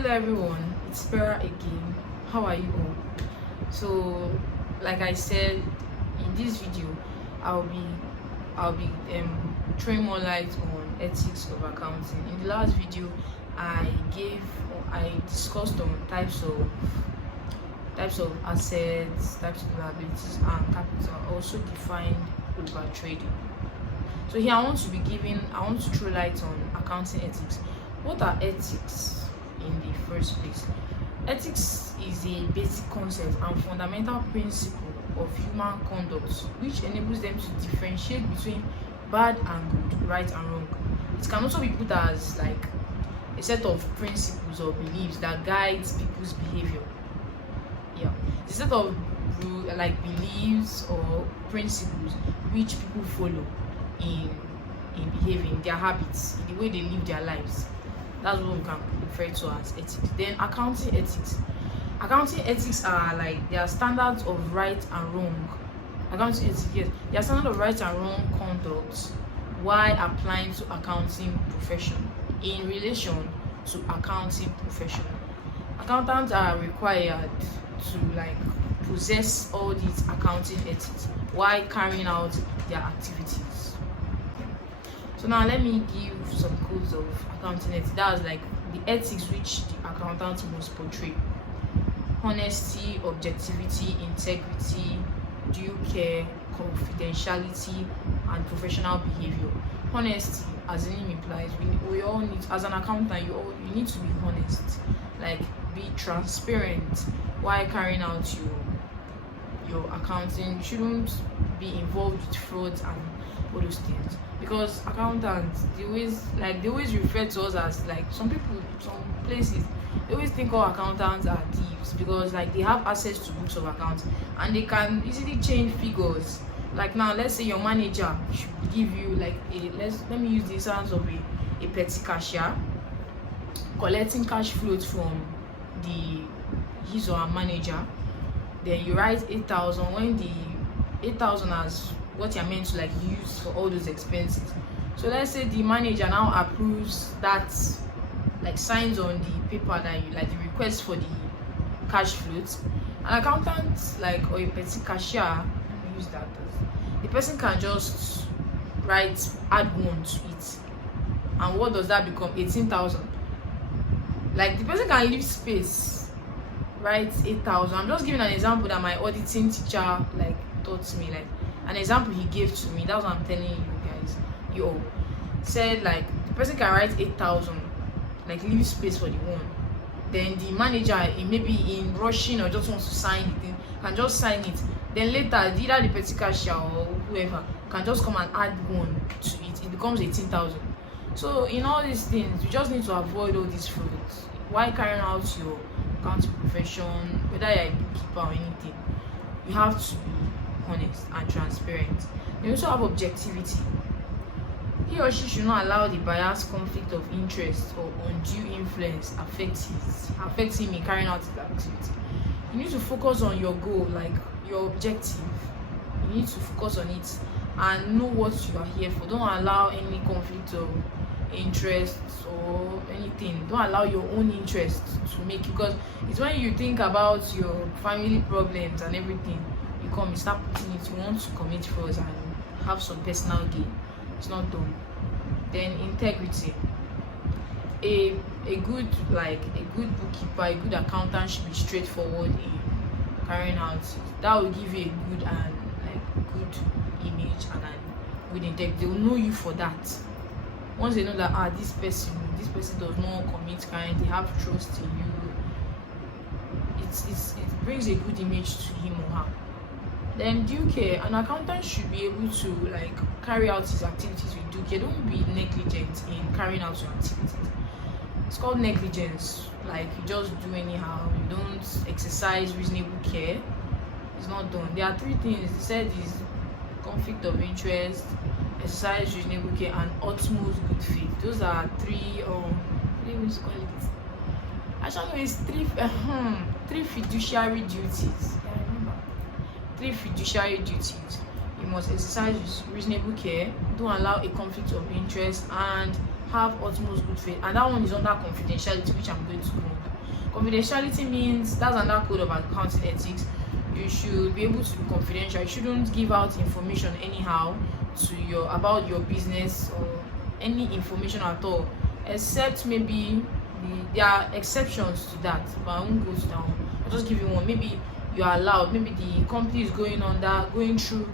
Hello everyone, it's Spera again. How are you all? So, like I said, in this video, I'll be throwing more light on ethics of accounting. In the last video, I discussed on types of assets, types of liabilities, and capital. I also defined over trading. So here I want to throw light on accounting ethics. What are ethics in the first place? Ethics is a basic concept and fundamental principle of human conduct which enables them to differentiate between bad and good, right and wrong. It can also be put as like a set of principles or beliefs that guides people's behavior. Yeah, it's a set of beliefs or principles which people follow in behaving, their habits, in the way they live their lives. That's what we can refer to as ethics. Then accounting ethics. Accounting ethics are they are standards of right and wrong. Accounting ethics, yes, they are standards of right and wrong conduct while applying to accounting profession in relation to accounting profession. Accountants are required to possess all these accounting ethics while carrying out their activities. So now let me give some codes of accounting ethics. That's the ethics which the accountant must portray: honesty, objectivity, integrity, due care, confidentiality, and professional behavior. Honesty, as the name implies, we all need, as an accountant, you need to be honest. Be transparent while carrying out your accounting. You shouldn't be involved with frauds and all those things, because accountants, they always refer to us as some places they always think all accountants are thieves, because they have access to books of accounts and they can easily change figures. Now let's say your manager should give you let me use the instance of a petty cashier collecting cash flows from his or her manager. Then you write 8,000 when the 8,000 as what you're meant to use for all those expenses. So let's say the manager now approves that, signs on the paper that you the request for the cash flows. An accountant or a petty cashier, use that as the person can just add 1 to it, and what does that become? 18,000. The person can leave space, write 8,000. I'm just giving an example that my auditing teacher taught me, an example he gave to me. That's what I'm telling you guys. He said the person can write 8,000, leave space for the 1. Then the manager, maybe in rushing or just wants to sign the thing, can just sign it. Then later, either the petty cashier or whoever can just come and add 1 to it. It becomes 18,000. So in all these things, you just need to avoid all these frauds while carrying out your accounting profession, whether you're a bookkeeper or anything. You have to be honest and transparent. You also have objectivity. He or she should not allow the biased conflict of interest or undue influence affect him in carrying out his activity. You need to focus on your goal, your objective. You need to focus on it and know what you are here for. Don't allow any conflict of interest or anything. Don't allow your own interest to make you, because it's when you think about your family problems and everything, you start putting it. You want to commit frauds and have some personal gain. It's not done. Then integrity. A good bookkeeper, a good accountant should be straightforward in carrying out. That will give you a good and good image and good integrity. They will know you for that. Once they know that this person does not commit crime, they have trust in you. It brings a good image to him or her. Then due care. An accountant should be able to carry out his activities with due care. Don't be negligent in carrying out your activities. It's called negligence. You just do anyhow. You don't exercise reasonable care. It's not done. There are 3 things. They said is conflict of interest, exercise reasonable care, and utmost good faith. Those are 3 what do you call it? Actually, it's 3 fiduciary duties. I remember. 3 fiduciary duties. You must exercise reasonable care, don't allow a conflict of interest, and have utmost good faith, and that one is under confidentiality, which I'm going to go under. Confidentiality means that's another code of accounting ethics. You should be able to be confidential. You shouldn't give out information anyhow about your business or any information at all, except maybe there are exceptions to that, but I won't go to that one. I'll just give you one. Maybe you are allowed, maybe the company is going through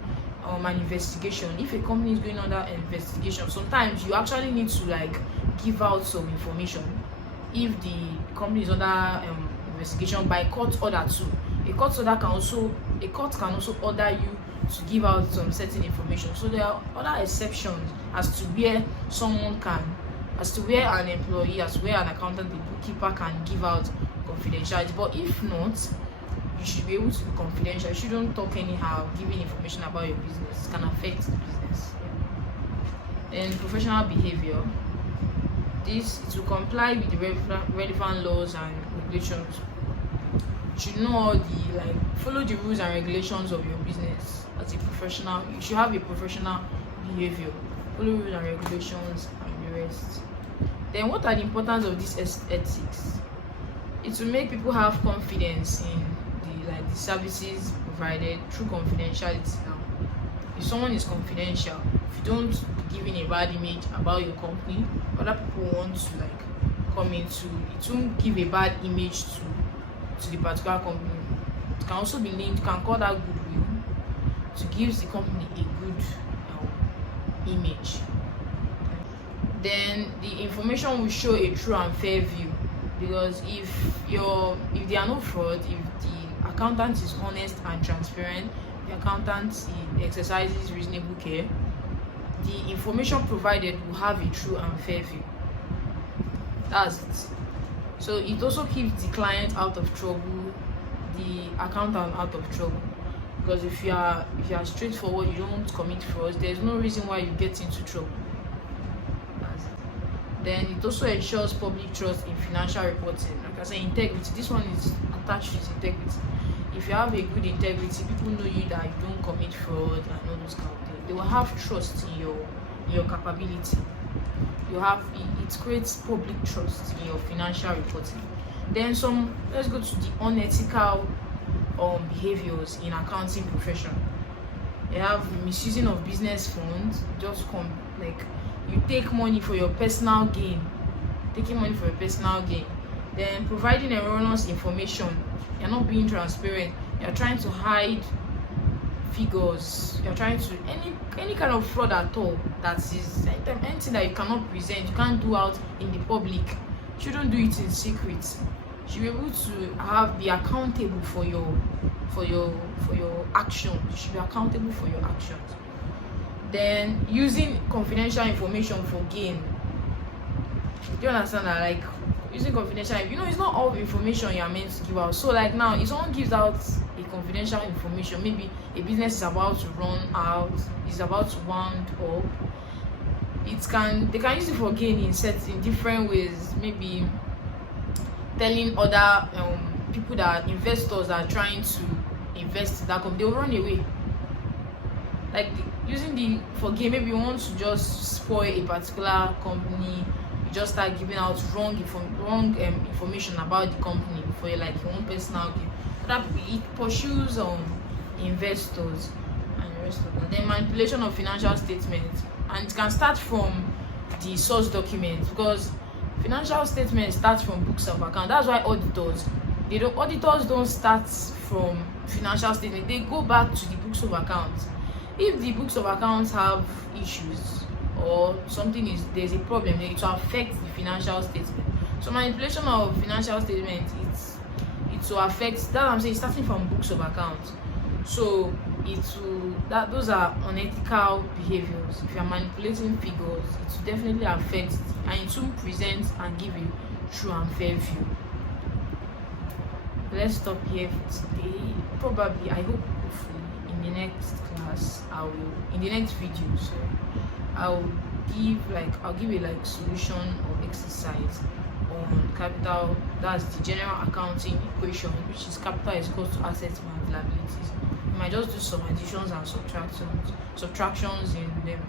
an investigation. If a company is going under an investigation, sometimes you actually need to like give out some information if the company is under investigation by court order too. A court can also order you to give out some certain information. So there are other exceptions as to where an employee, as to where an accountant, the bookkeeper can give out confidentiality. But if not, you should be able to be confidential. You shouldn't talk anyhow, giving information about your business. It can affect the business. Then professional behavior. It will comply with the relevant laws and regulations. You should know all follow the rules and regulations of your business. As a professional, you should have a professional behavior, follow rules and regulations and the rest. Then what are the importance of this ethics? It will make people have confidence in the services provided through confidentiality. Now, if someone is confidential, if you don't give in a bad image about your company, other people want to come into it, won't give a bad image to the particular company. It can also be linked, you can call that goodwill, to give the company a good image. Then the information will show a true and fair view, because if there are no fraud, if the accountant is honest and transparent, the accountant exercises reasonable care, the information provided will have a true and fair view. That's it. So it also keeps the client out of trouble, the accountant out of trouble, because if you are straightforward, you don't commit fraud, there's no reason why you get into trouble. Then it also ensures public trust in financial reporting. Like I said, integrity. This one is attached to integrity. If you have a good integrity, people know you that you don't commit fraud and all those kind of things. They will have trust in your capability. It creates public trust in your financial reporting. Then let's go to the unethical behaviors in accounting profession. They have misusing of business funds, you take money for your personal gain. Then providing erroneous information. You're not being transparent. You're trying to hide figures. You're trying to any kind of fraud at all. That is anything that you cannot present, you can't do out in the public. You shouldn't do it in secret. You should be able to be accountable for your actions. You should be accountable for your actions. Then using confidential information for gain. Do you understand that? Using confidential, it's not all information you are meant to give out. So now, if someone gives out a confidential information, maybe a business is about to run out, is about to wound up, they can use it for gain in different ways. Maybe telling other people that investors are trying to invest in that company, they'll run away. Using for gain, maybe you want to just spoil a particular company, you just start giving out wrong information about the company for your own personal gain. That it pursues investors and the rest of that. Then manipulation of financial statements, and it can start from the source documents, because financial statements start from books of account. That's why auditors don't start from financial statement, they go back to the books of accounts. If the books of accounts have issues or there's a problem, then it will affect the financial statement. So manipulation of financial statement, it will affect that. I'm saying starting from books of accounts. So those are unethical behaviors. If you are manipulating figures, it will definitely affect and it will present and give a true and fair view. Let's stop here for today. Probably, I hope, hopefully, in the next class, in the next video, I'll give a solution or exercise on capital. That's the general accounting equation, which is capital is equal to assets minus liabilities. You might just do some additions and subtractions in them.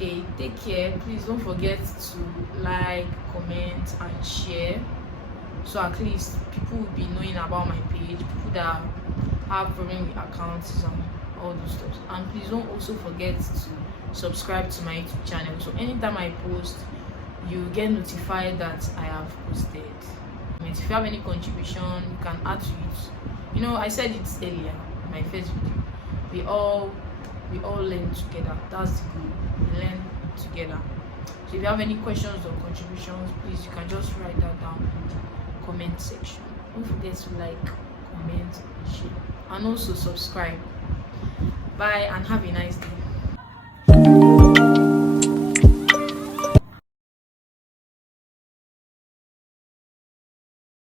Okay, take care. Please don't forget to like, comment, and share, so at least people will be knowing about my page, people that have problem with accounts and all those stuff. And please don't also forget to subscribe to my YouTube channel, so anytime I post, you get notified that I have posted. If you have any contribution, you can add to it. You know, I said it earlier in my first video, we all learn together. That's the goal. We learn together. So if you have any questions or contributions, please, you can just write that down in the comment section. Don't forget to like, comment, and share, and also subscribe. Bye, and have a nice day.